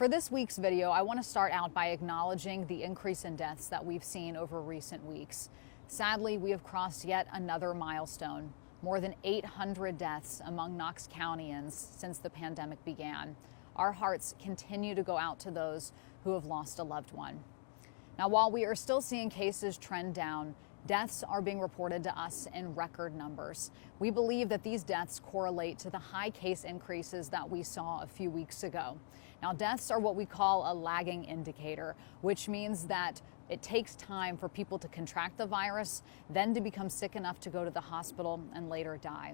For this week's video, I want to start out by acknowledging the increase in deaths that we've seen over recent weeks. Sadly, we have crossed yet another milestone, more than 800 deaths among Knox Countyans since the pandemic began. Our hearts continue to go out to those who have lost a loved one. Now, while we are still seeing cases trend down, deaths are being reported to us in record numbers. We believe that these deaths correlate to the high case increases that we saw a few weeks ago. Now, deaths are what we call a lagging indicator, which means that it takes time for people to contract the virus, then to become sick enough to go to the hospital and later die.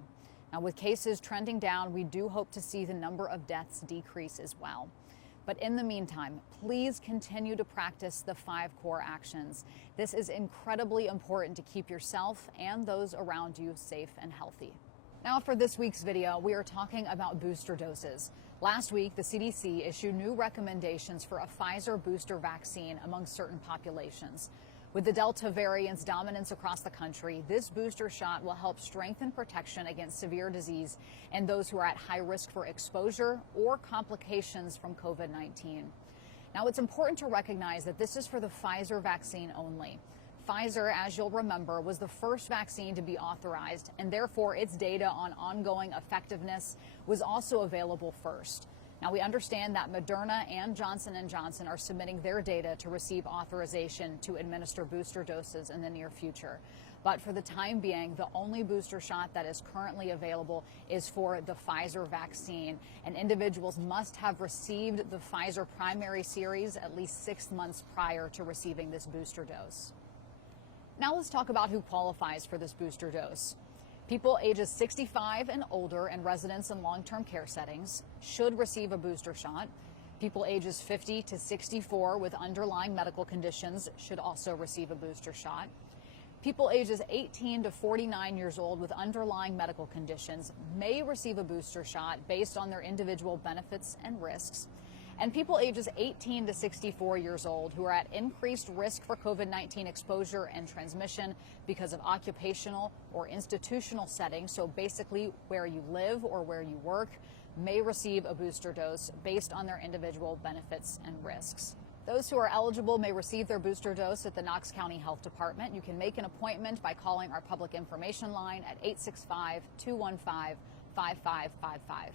Now, with cases trending down, we do hope to see the number of deaths decrease as well. But in the meantime, please continue to practice the 5 core actions. This is incredibly important to keep yourself and those around you safe and healthy. Now, for this week's video, we are talking about booster doses. Last week, the CDC issued new recommendations for a Pfizer booster vaccine among certain populations. With the Delta variant's dominance across the country, this booster shot will help strengthen protection against severe disease and those who are at high risk for exposure or complications from COVID-19. Now, it's important to recognize that this is for the Pfizer vaccine only. Pfizer, as you'll remember, was the first vaccine to be authorized, and therefore its data on ongoing effectiveness was also available first. Now, we understand that Moderna and Johnson & Johnson are submitting their data to receive authorization to administer booster doses in the near future. But for the time being, the only booster shot that is currently available is for the Pfizer vaccine, and individuals must have received the Pfizer primary series at least 6 months prior to receiving this booster dose. Now let's talk about who qualifies for this booster dose. People ages 65 and older and residents in long-term care settings should receive a booster shot. People ages 50 to 64 with underlying medical conditions should also receive a booster shot. People ages 18 to 49 years old with underlying medical conditions may receive a booster shot based on their individual benefits and risks. And people ages 18 to 64 years old who are at increased risk for COVID-19 exposure and transmission because of occupational or institutional settings, so basically where you live or where you work, may receive a booster dose based on their individual benefits and risks. Those who are eligible may receive their booster dose at the Knox County Health Department. You can make an appointment by calling our public information line at 865-215-5555.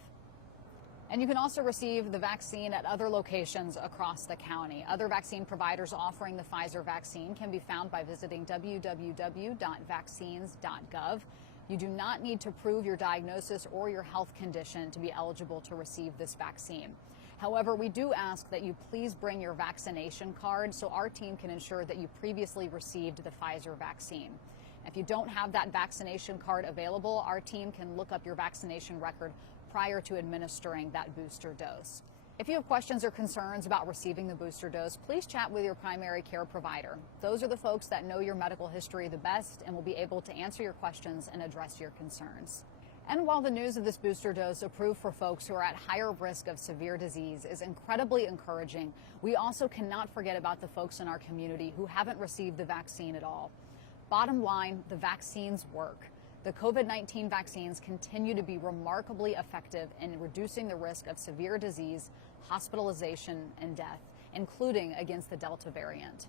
And you can also receive the vaccine at other locations across the county. Other vaccine providers offering the Pfizer vaccine can be found by visiting www.vaccines.gov. You do not need to prove your diagnosis or your health condition to be eligible to receive this vaccine. However, we do ask that you please bring your vaccination card so our team can ensure that you previously received the Pfizer vaccine. If you don't have that vaccination card available, our team can look up your vaccination record prior to administering that booster dose. If you have questions or concerns about receiving the booster dose, please chat with your primary care provider. Those are the folks that know your medical history the best and will be able to answer your questions and address your concerns. And while the news of this booster dose approved for folks who are at higher risk of severe disease is incredibly encouraging, we also cannot forget about the folks in our community who haven't received the vaccine at all. Bottom line, the vaccines work. The COVID-19 vaccines continue to be remarkably effective in reducing the risk of severe disease, hospitalization, and death, including against the Delta variant.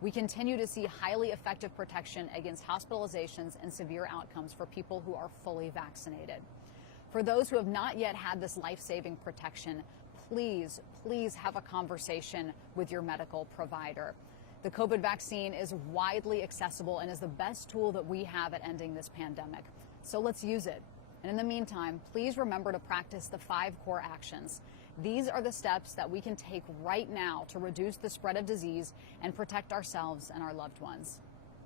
We continue to see highly effective protection against hospitalizations and severe outcomes for people who are fully vaccinated. For those who have not yet had this life-saving protection, please have a conversation with your medical provider. The COVID vaccine is widely accessible and is the best tool that we have at ending this pandemic. So let's use it. And in the meantime, please remember to practice the 5 core actions. These are the steps that we can take right now to reduce the spread of disease and protect ourselves and our loved ones.